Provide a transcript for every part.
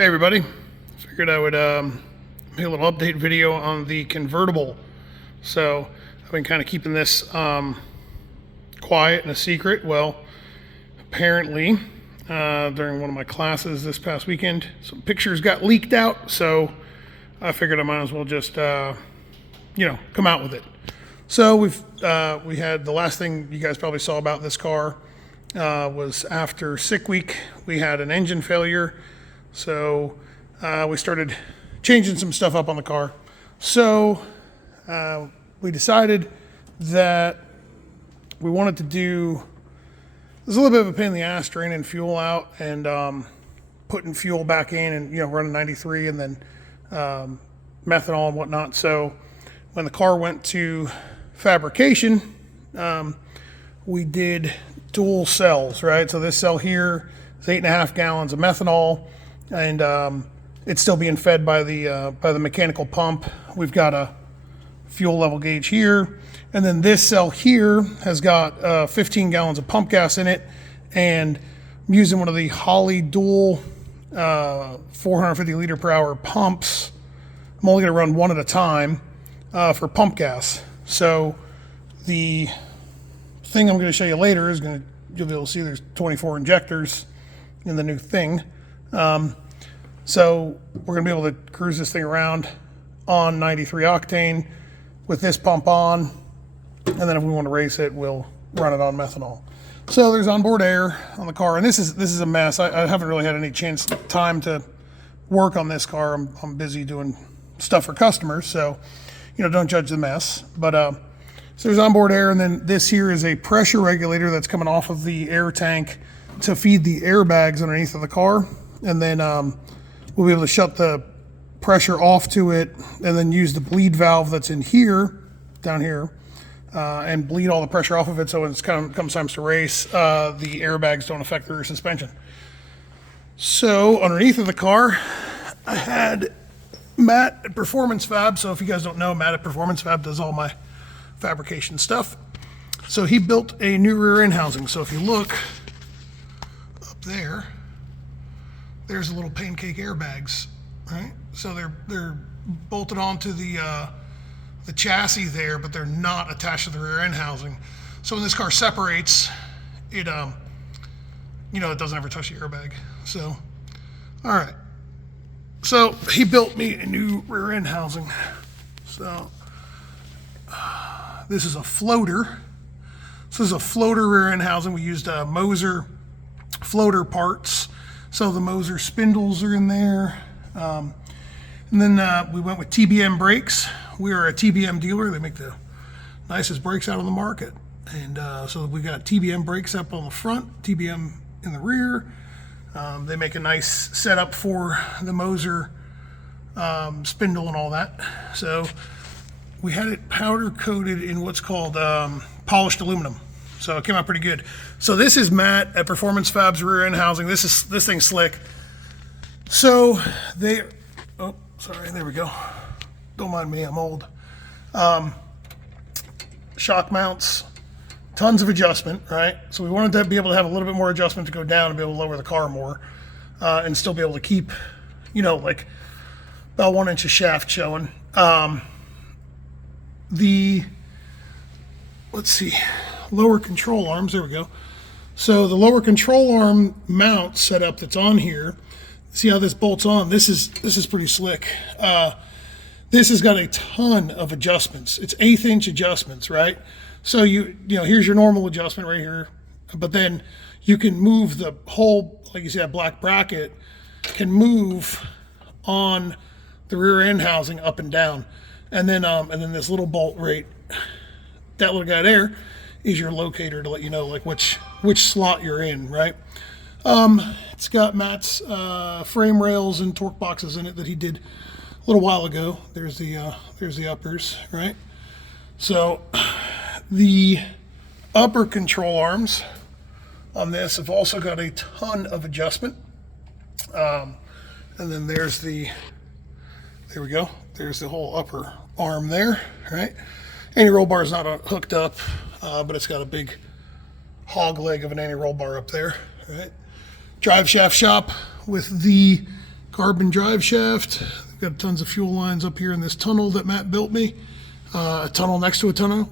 Hey everybody, figured I would make a little update video on the convertible. So I've been kind of keeping this quiet and a secret. Well, apparently during one of my classes this past weekend, some pictures got leaked out, so I figured I might as well just come out with it. So we had the last thing you guys probably saw about this car was after sick week. We had an engine failure. So we started changing some stuff up on the car. So we decided that we wanted to do, it was a little bit of a pain in the ass draining fuel out and putting fuel back in and, running 93 and then methanol and whatnot. So when the car went to fabrication, we did dual cells, right? So this cell here is 8.5 gallons of methanol. And it's still being fed by the mechanical pump. We've got a fuel level gauge here, and then this cell here has got 15 gallons of pump gas in it. And I'm using one of the Holley dual 450 liter per hour pumps. I'm only going to run one at a time for pump gas. So the thing I'm going to show you later is you'll be able to see there's 24 injectors in the new thing. So we're going to be able to cruise this thing around on 93 octane with this pump on, and then if we want to race it, we'll run it on methanol. So there's onboard air on the car, and this is a mess. I haven't really had any time to work on this car. I'm busy doing stuff for customers, so don't judge the mess. But so there's onboard air, and then this here is a pressure regulator that's coming off of the air tank to feed the airbags underneath of the car. And then we'll be able to shut the pressure off to it and then use the bleed valve that's in here, down here, and bleed all the pressure off of it. So when it comes time to race, the airbags don't affect the rear suspension. So underneath of the car, I had Matt at Performance Fab. So if you guys don't know, Matt at Performance Fab does all my fabrication stuff. So he built a new rear end housing. So if you look up there, there's the little pancake airbags, right? So they're bolted onto the chassis there, but they're not attached to the rear end housing. So when this car separates, it it doesn't ever touch the airbag. So, all right. So he built me a new rear end housing. So this is a floater. This is a floater rear end housing. We used Moser floater parts. So the Moser spindles are in there. And then we went with TBM brakes. We are a TBM dealer. They make the nicest brakes out on the market. And so we got TBM brakes up on the front, TBM in the rear. They make a nice setup for the Moser spindle and all that. So we had it powder coated in what's called polished aluminum. So it came out pretty good. So this is Matt at Performance Fab's rear end housing. This thing's slick. So there we go. Don't mind me, I'm old. Shock mounts, tons of adjustment, right? So we wanted to be able to have a little bit more adjustment to go down and be able to lower the car more, and still be able to keep, like about 1 inch of shaft showing. Let's see. Lower control arms, there we go. So the lower control arm mount setup that's on here, see how this bolts on? This is pretty slick. This has got a ton of adjustments. It's 1/8 inch adjustments, right? So here's your normal adjustment right here, but then you can move the whole, like you see that black bracket, can move on the rear end housing up and down. And then this little bolt right, that little guy there, is your locator to let you know like which slot you're in, right? It's got Matt's frame rails and torque boxes in it that he did a little while ago. There's the uppers, right? So the upper control arms on this have also got a ton of adjustment. And then there we go. There's the whole upper arm there, right? Anti-roll bar is not hooked up, but it's got a big hog leg of an anti-roll bar up there, right? Drive shaft shop with the carbon drive shaft. Got tons of fuel lines up here in this tunnel that Matt built me. A tunnel next to a tunnel.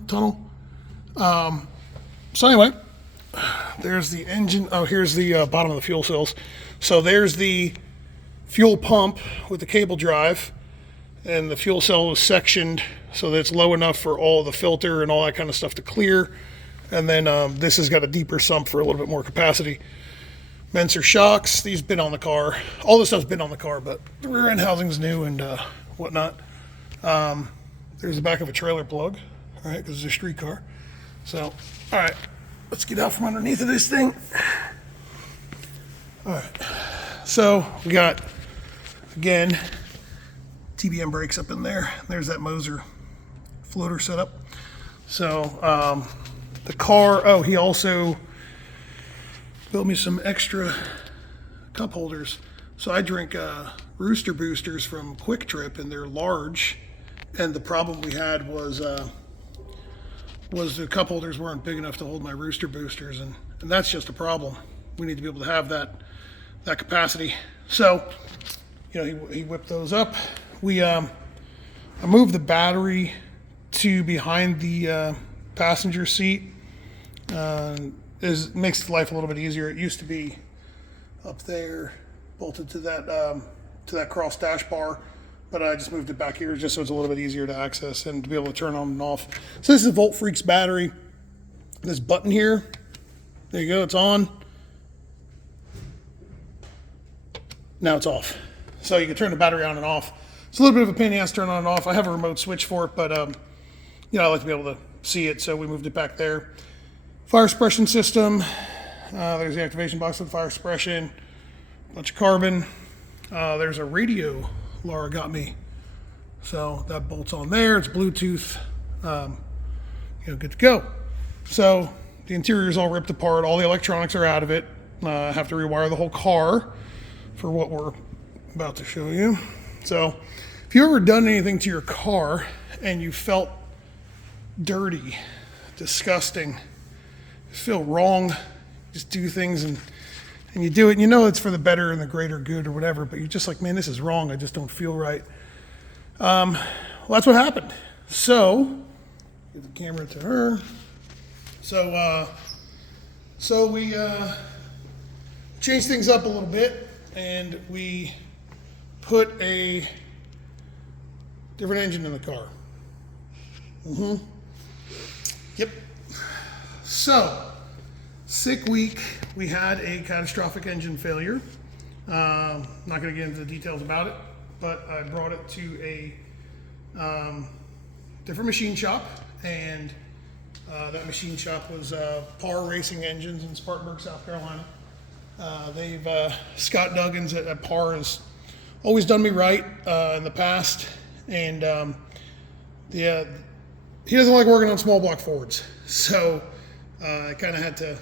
So anyway, there's the engine. Oh, here's the bottom of the fuel cells. So there's the fuel pump with the cable drive, and the fuel cell is sectioned so that it's low enough for all the filter and all that kind of stuff to clear. And then this has got a deeper sump for a little bit more capacity. Menser shocks, these been on the car. All this stuff's been on the car, but the rear end housing's new and whatnot. There's the back of a trailer plug, all right, because it's a street car. So, all right, let's get out from underneath of this thing. All right, so we got, again, TBM brakes up in there. There's that Moser floater setup. So the car, oh, he also built me some extra cup holders. So I drink Rooster Boosters from Quick Trip, and they're large. And the problem we had was the cup holders weren't big enough to hold my Rooster Boosters, and that's just a problem. We need to be able to have that capacity. So, you know, he whipped those up. I moved the battery to behind the passenger seat. Makes life a little bit easier. It used to be up there, bolted to that cross dash bar, but I just moved it back here just so it's a little bit easier to access and to be able to turn on and off. So this is Volt Freak's battery. This button here, there you go, it's on. Now it's off. So you can turn the battery on and off. It's a little bit of a pain in the ass to turn on and off. I have a remote switch for it, but you know, I like to be able to see it, so we moved it back there. Fire suppression system. There's the activation box with fire suppression. Bunch of carbon. There's a radio Laura got me. So that bolts on there. It's Bluetooth. You know, good to go. So the interior is all ripped apart. All the electronics are out of it. I have to rewire the whole car for what we're about to show you. So if you've ever done anything to your car and you felt dirty, disgusting, feel wrong, just do things and you do it and you know it's for the better and the greater good or whatever, but you're just like, man, this is wrong, I just don't feel right. Well, that's what happened. So give the camera to her. So we changed things up a little bit, and we put a different engine in the car. Yep. So, sick week, we had a catastrophic engine failure. Not going to get into the details about it, but I brought it to a different machine shop, and that machine shop was Par Racing Engines in Spartanburg, South Carolina. Scott Duggins at Par has always done me right in the past, and he doesn't like working on small block Fords, so I kind of had to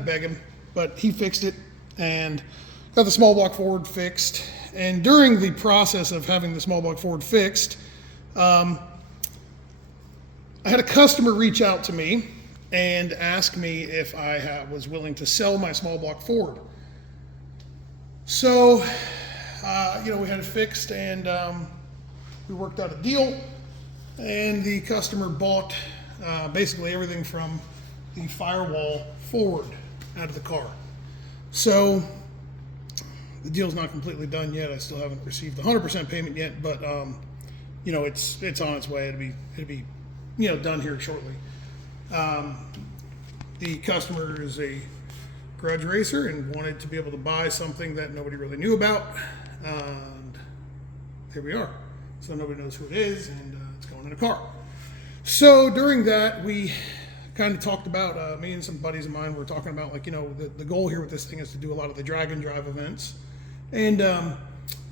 beg him, but he fixed it and got the small block Ford fixed. And during the process of having the small block Ford fixed, I had a customer reach out to me and ask me if I was willing to sell my small block Ford. So, you know, we had it fixed, and we worked out a deal, and the customer bought basically everything from the firewall forward out of the car. So the deal's not completely done yet. I still haven't received 100% payment yet, but you know, it's on its way. It'll be you know, done here shortly. The customer is a grudge racer and wanted to be able to buy something that nobody really knew about, and here we are. So nobody knows who it is, and it's going in a car. So during that, we kind of talked about, me and some buddies of mine were talking about, like, you know, the goal here with this thing is to do a lot of the drag and drive events. And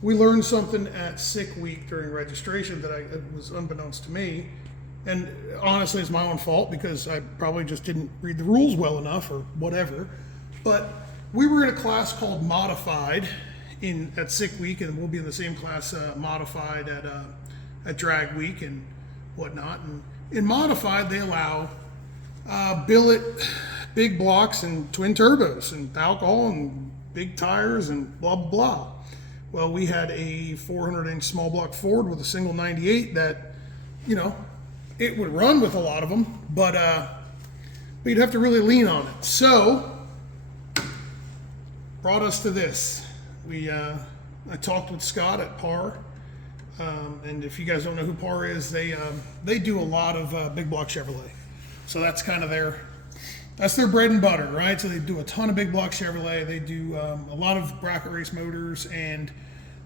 we learned something at Sick Week during registration that was unbeknownst to me. And honestly, it's my own fault because I probably just didn't read the rules well enough or whatever. But we were in a class called Modified at Sick Week, and we'll be in the same class, Modified at Drag Week and whatnot. And in Modified, they allow billet, big blocks, and twin turbos, and alcohol, and big tires, and blah, blah, blah. Well, we had a 400-inch small block Ford with a single 98 that, you know, it would run with a lot of them, but you'd have to really lean on it. So, brought us to this. I talked with Scott at Par, and if you guys don't know who Par is, they do a lot of big block Chevrolet. So that's kind of that's their bread and butter, right? So they do a ton of big block Chevrolet. They do a lot of bracket race motors, and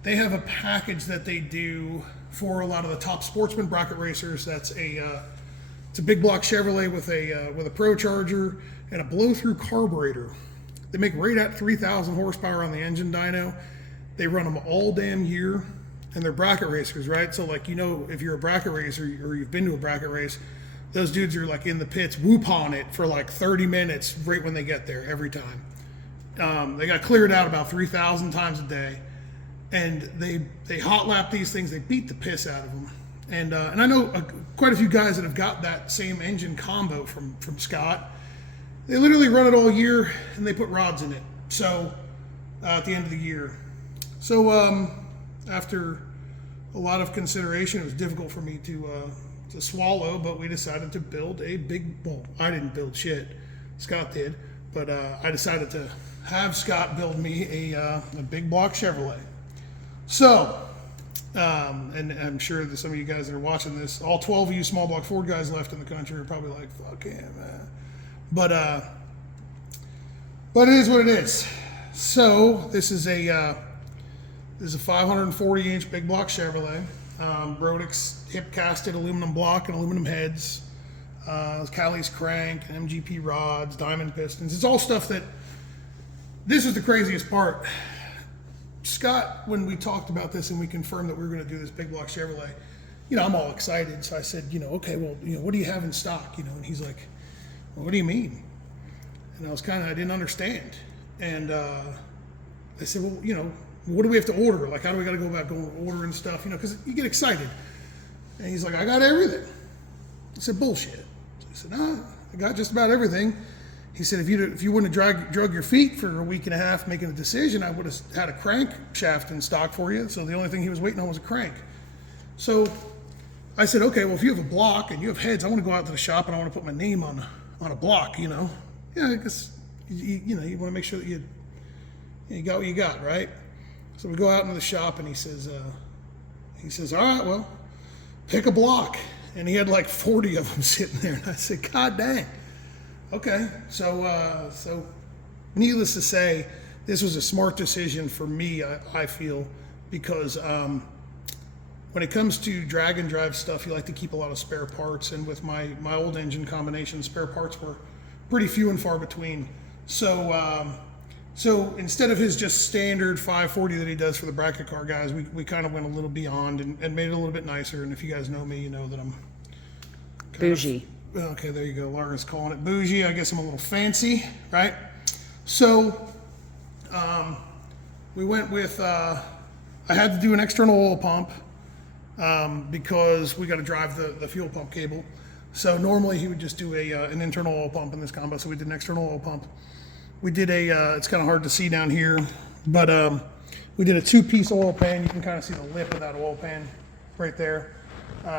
they have a package that they do for a lot of the top sportsman bracket racers. It's a big block Chevrolet with a Pro Charger and a blow-through carburetor. They make right at 3,000 horsepower on the engine dyno. They run them all damn year, and they're bracket racers, right? So like, you know, if you're a bracket racer or you've been to a bracket race, those dudes are like in the pits whoop-on it for like 30 minutes right when they get there every time. They got cleared out about 3,000 times a day, and they hot lap these things. They beat the piss out of them. And I know quite a few guys that have got that same engine combo from Scott. They literally run it all year, and they put rods in it. So at the end of the year. So after a lot of consideration, it was difficult for me to swallow, but we decided to build well, I didn't build shit, Scott did, but I decided to have Scott build me a big block Chevrolet. So, and I'm sure that some of you guys that are watching this, all 12 of you small block Ford guys left in the country are probably like, fuck yeah, man. But it is what it is. So this is a 540-inch big block Chevrolet. Brodix hip casted aluminum block and aluminum heads, Callie's crank, MGP rods, diamond pistons. It's all stuff that, this is the craziest part. Scott, when we talked about this and we confirmed that we were going to do this big block Chevrolet, you know, I'm all excited. So I said, you know, okay, well, you know, what do you have in stock? You know, and he's like, well, what do you mean? And I didn't understand. And I said, well, you know, what do we have to order? Like, how do we got to go about ordering stuff? You know, because you get excited. And he's like, I got everything. I said, bullshit. So I said, nah, I got just about everything. He said, if you wouldn't have drug your feet for a week and a half making a decision, I would have had a crank shaft in stock for you. So the only thing he was waiting on was a crank. So I said, okay, well, if you have a block and you have heads, I want to go out to the shop and I want to put my name on a block, you know. Yeah, because, you know, you want to make sure that you got what you got, right? So we go out into the shop, and he says, all right, well, pick a block. And he had like 40 of them sitting there. And I said, God dang. Okay. So needless to say, this was a smart decision for me, I feel, because when it comes to drag and drive stuff, you like to keep a lot of spare parts. And with my old engine combination, spare parts were pretty few and far between. So instead of his just standard 540 that he does for the bracket car guys, we kind of went a little beyond and made it a little bit nicer. And if you guys know me, you know that I'm bougie. Okay, there you go. Laura's calling it bougie. I guess I'm a little fancy, right? So we went with, I had to do an external oil pump because we got to drive the fuel pump cable. So normally he would just do an internal oil pump in this combo. So we did an external oil pump. We did it's kind of hard to see down here, but we did a 2-piece oil pan. You can kind of see the lip of that oil pan right there.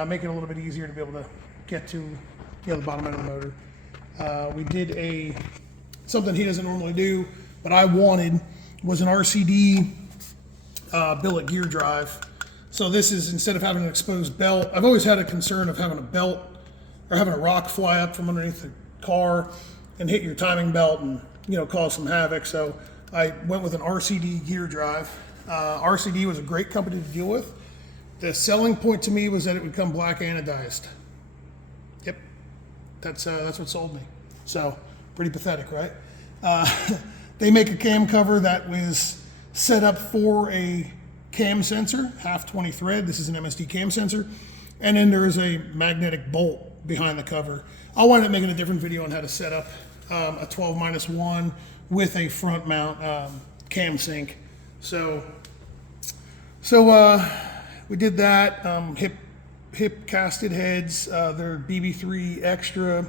Make it a little bit easier to be able to get to the bottom end of the motor. We did something he doesn't normally do, but I wanted was an RCD billet gear drive. So this is, instead of having an exposed belt, I've always had a concern of having a belt or having a rock fly up from underneath the car and hit your timing belt and, you know, cause some havoc. So I went with an RCD gear drive. RCD was a great company to deal with. The selling point to me was that it would come black anodized. Yep, that's what sold me. So pretty pathetic, right? They make a cam cover that was set up for a cam sensor, half 20 thread. This is an MSD cam sensor. And then there is a magnetic bolt behind the cover. I'll wind up making a different video on how to set up a 12-1 with a front mount cam sync. So we did that. Hip casted heads. They're BB3 extra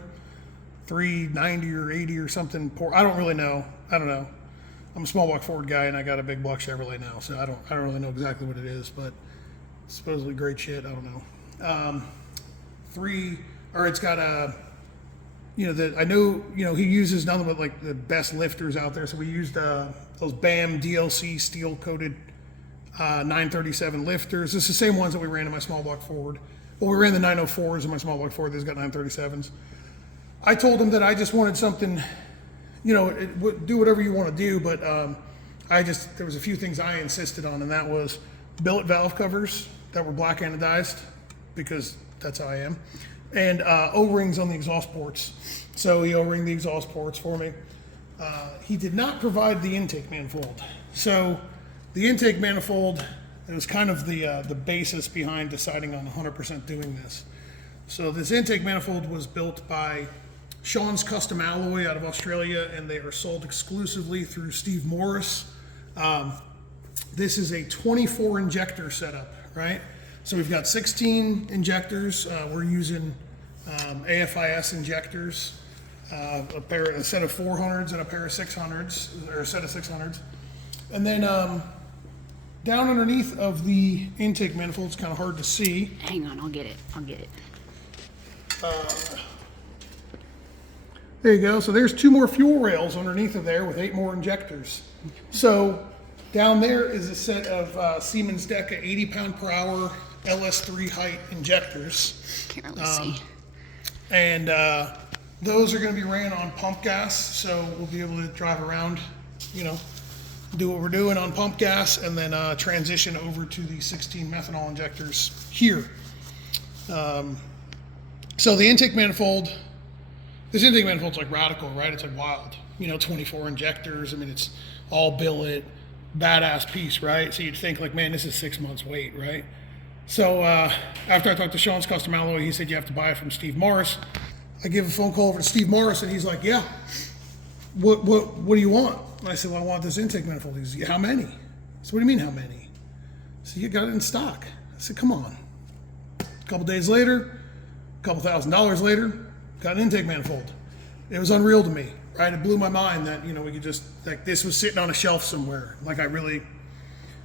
390 or 80 or something. I don't really know. I don't know. I'm a small block Ford guy, and I got a big block Chevrolet now, so I don't really know exactly what it is, but it's supposedly great shit. I don't know. It's got a, I know, he uses nothing but like the best lifters out there. So we used those BAM DLC steel coated 937 lifters. It's the same ones that we ran in my small block Ford. Well, we ran the 904s in my small block Ford. These got 937s. I told him that I just wanted something, do whatever you want to do, but there was a few things I insisted on, and that was billet valve covers that were black anodized, because that's how I am, and O-rings on the exhaust ports. So he O-ringed the exhaust ports for me. He did not provide the intake manifold. So the intake manifold, it was kind of the basis behind deciding on 100% doing this. So this intake manifold was built by Sean's Custom Alloy out of Australia, and they are sold exclusively through Steve Morris. This is a 24 injector setup, right? So we've got 16 injectors. We're using AFIS injectors, a set of 400s and a pair of 600s, or a set of 600s. And then down underneath of the intake manifold, it's kind of hard to see. Hang on, I'll get it. There you go. So there's 2 more fuel rails underneath of there with 8 more injectors. So down there is a set of Siemens Deca 80 pound per hour LS3 height injectors. Can't really see. And those are going to be ran on pump gas. So we'll be able to drive around, do what we're doing on pump gas, and then transition over to the 16 methanol injectors here. So the intake manifold, this intake manifold's like radical, right? It's like wild, 24 injectors. I mean, it's all billet, badass piece, right? So you'd think like, man, this is 6 months wait, right? So after I talked to Sean's Custom Alloy, he said you have to buy it from Steve Morris. I give a phone call over to Steve Morris, and he's like, yeah, what do you want? And I said, well, I want this intake manifold. He said, how many? I said, what do you mean, how many? So you got it in stock. I said, come on. A couple days later, a couple $1,000s later, got an intake manifold. It was unreal to me, right? It blew my mind that, we could just, like, this was sitting on a shelf somewhere. Like, I really,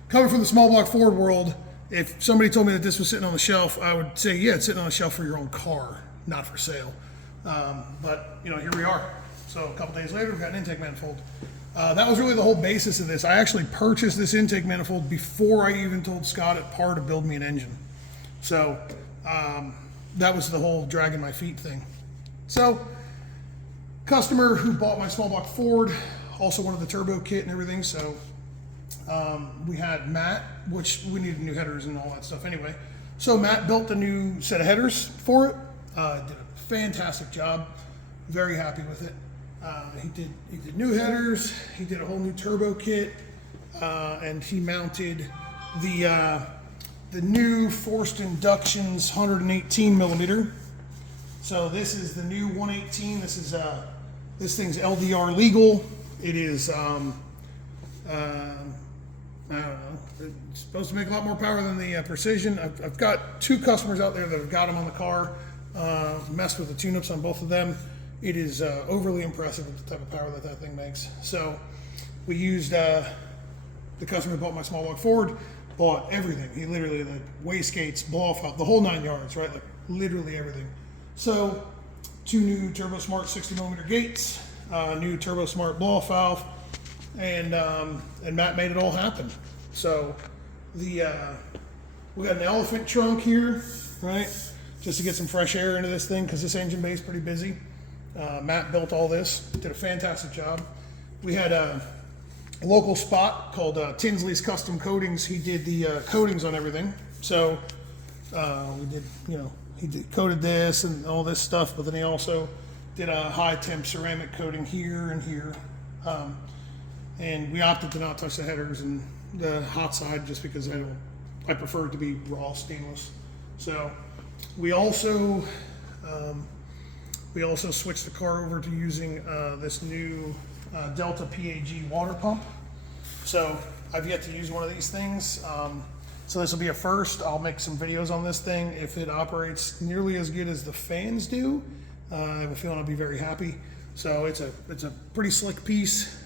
coming from the small block Ford world, if somebody told me that this was sitting on the shelf, I would say, yeah, it's sitting on a shelf for your own car, not for sale. But, here we are. So a couple days later, we've got an intake manifold. That was really the whole basis of this. I actually purchased this intake manifold before I even told Scott at Par to build me an engine. So that was the whole dragging my feet thing. So customer who bought my small block Ford also wanted the turbo kit and everything. So we had Matt, which we needed new headers and all that stuff anyway. So Matt built a new set of headers for it. Did a fantastic job. Very happy with it. He did new headers. He did a whole new turbo kit, and he mounted the new forced inductions 118 millimeter. So this is the new 118. This is this thing's LDR legal. It is I don't know. It's supposed to make a lot more power than the Precision. I've got 2 customers out there that have got them on the car. Messed with the tune-ups on both of them. It is overly impressive with the type of power that thing makes. So we used the customer who bought my small block Ford, bought everything. He literally, like, wastegates, blow-off valve, the whole 9 yards, right? Like literally everything. So 2 new Turbo Smart 60 millimeter gates, new Turbo Smart blow-off valve, and Matt made it all happen. So we got an elephant trunk here, right? Just to get some fresh air into this thing, because this engine bay is pretty busy. Matt built all this, did a fantastic job. We had a local spot called Tinsley's Custom Coatings. He did the coatings on everything. So we did, he coated this and all this stuff, but then he also did a high temp ceramic coating here and here. And we opted to not touch the headers and the hot side just because I prefer it to be raw stainless. So we also switched the car over to using this new Delta PAG water pump. So I've yet to use one of these things. So this will be a first. I'll make some videos on this thing. If it operates nearly as good as the fans do, I have a feeling I'll be very happy. So it's a pretty slick piece.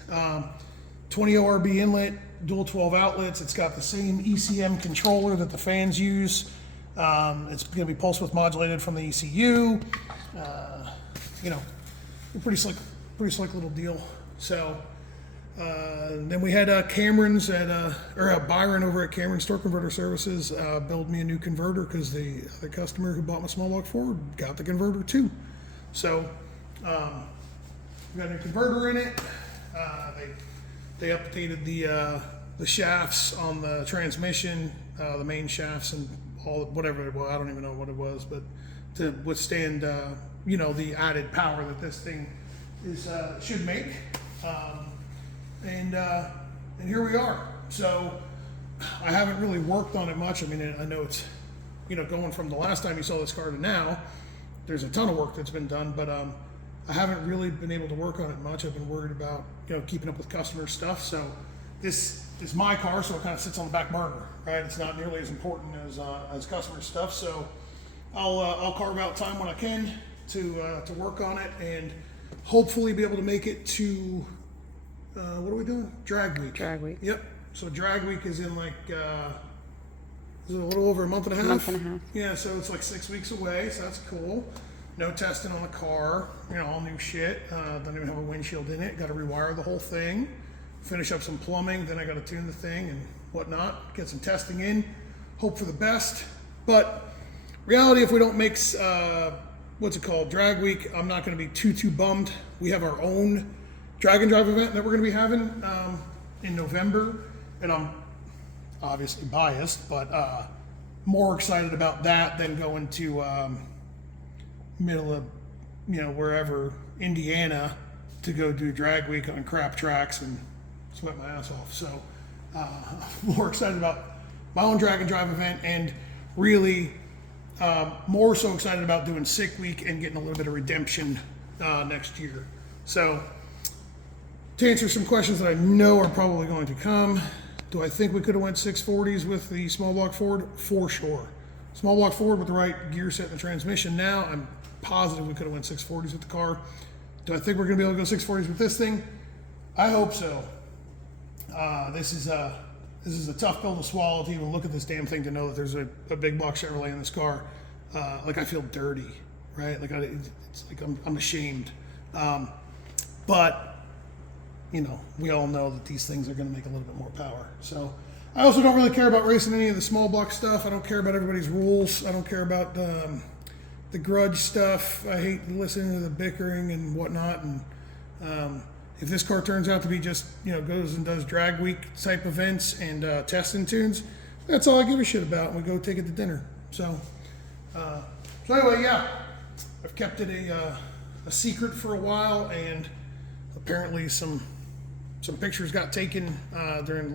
20 ORB inlet, dual 12 outlets. It's got the same ECM controller that the fans use. It's going to be pulse width modulated from the ECU. You know, a pretty slick little deal. So then we had Cameron's at Byron over at Cameron Store Converter Services build me a new converter because the customer who bought my small block Ford got the converter too. So we got a new converter in it. They updated the shafts on the transmission, the main shafts and all whatever it was. I don't even know what it was, but to withstand you know, the added power that this thing is should make. And here we are. So I haven't really worked on it much. I mean, I know it's, you know, going from the last time you saw this car to now, there's a ton of work that's been done, but I haven't really been able to work on it much. I've been worried about, you know, keeping up with customer stuff. So this is my car, so it kind of sits on the back burner, right? It's not nearly as important as customer stuff. So I'll carve out time when I can to work on it and hopefully be able to make it to what are we doing? Drag week. Drag week. Yep. So drag week is in like is it a little over a month and a half? Month and a half. Yeah, so it's like 6 weeks away, so that's cool. No testing on the car, you know, all new shit. Don't even have a windshield in it. Got to rewire the whole thing, finish up some plumbing, then I got to tune the thing and whatnot, get some testing in, hope for the best. But reality, if we don't make what's it called, drag week, I'm not going to be too bummed. We have our own drag and drive event that we're going to be having in November, and I'm obviously biased, but more excited about that than going to middle of, you know, wherever, Indiana, to go do drag week on crap tracks and sweat my ass off. So more excited about my own drag and drive event, and really more so excited about doing sick week and getting a little bit of redemption next year. So to answer some questions that I know are probably going to come, do I think we could have went 640s with the small block Ford? For sure. Small block Ford with the right gear set and the transmission now, I'm positive we could have went 640s with the car. Do I think we're going to be able to go 640s with this thing? I hope so. This is a tough pill to swallow to even look at this damn thing to know that there's a big block Chevrolet in this car. Like I feel dirty, right? Like it's like I'm ashamed. But you know, we all know that these things are going to make a little bit more power. So I also don't really care about racing any of the small block stuff. I don't care about everybody's rules. I don't care about the grudge stuff. I hate listening to the bickering and whatnot. And if this car turns out to be just, you know, goes and does drag week type events and testing tunes, that's all I give a shit about. And we go take it to dinner. So anyway, yeah, I've kept it a secret for a while, and apparently some pictures got taken during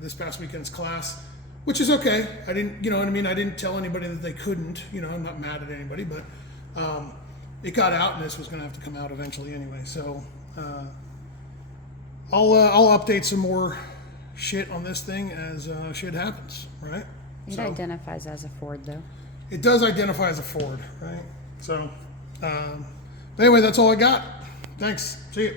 this past weekend's class, which is okay. I didn't, you know what I mean? I didn't tell anybody that they couldn't, you know, I'm not mad at anybody, but it got out, and this was going to have to come out eventually anyway. So I'll update some more shit on this thing as shit happens, right? It identifies as a Ford, though. It does identify as a Ford, right? So anyway, that's all I got. Thanks. See you.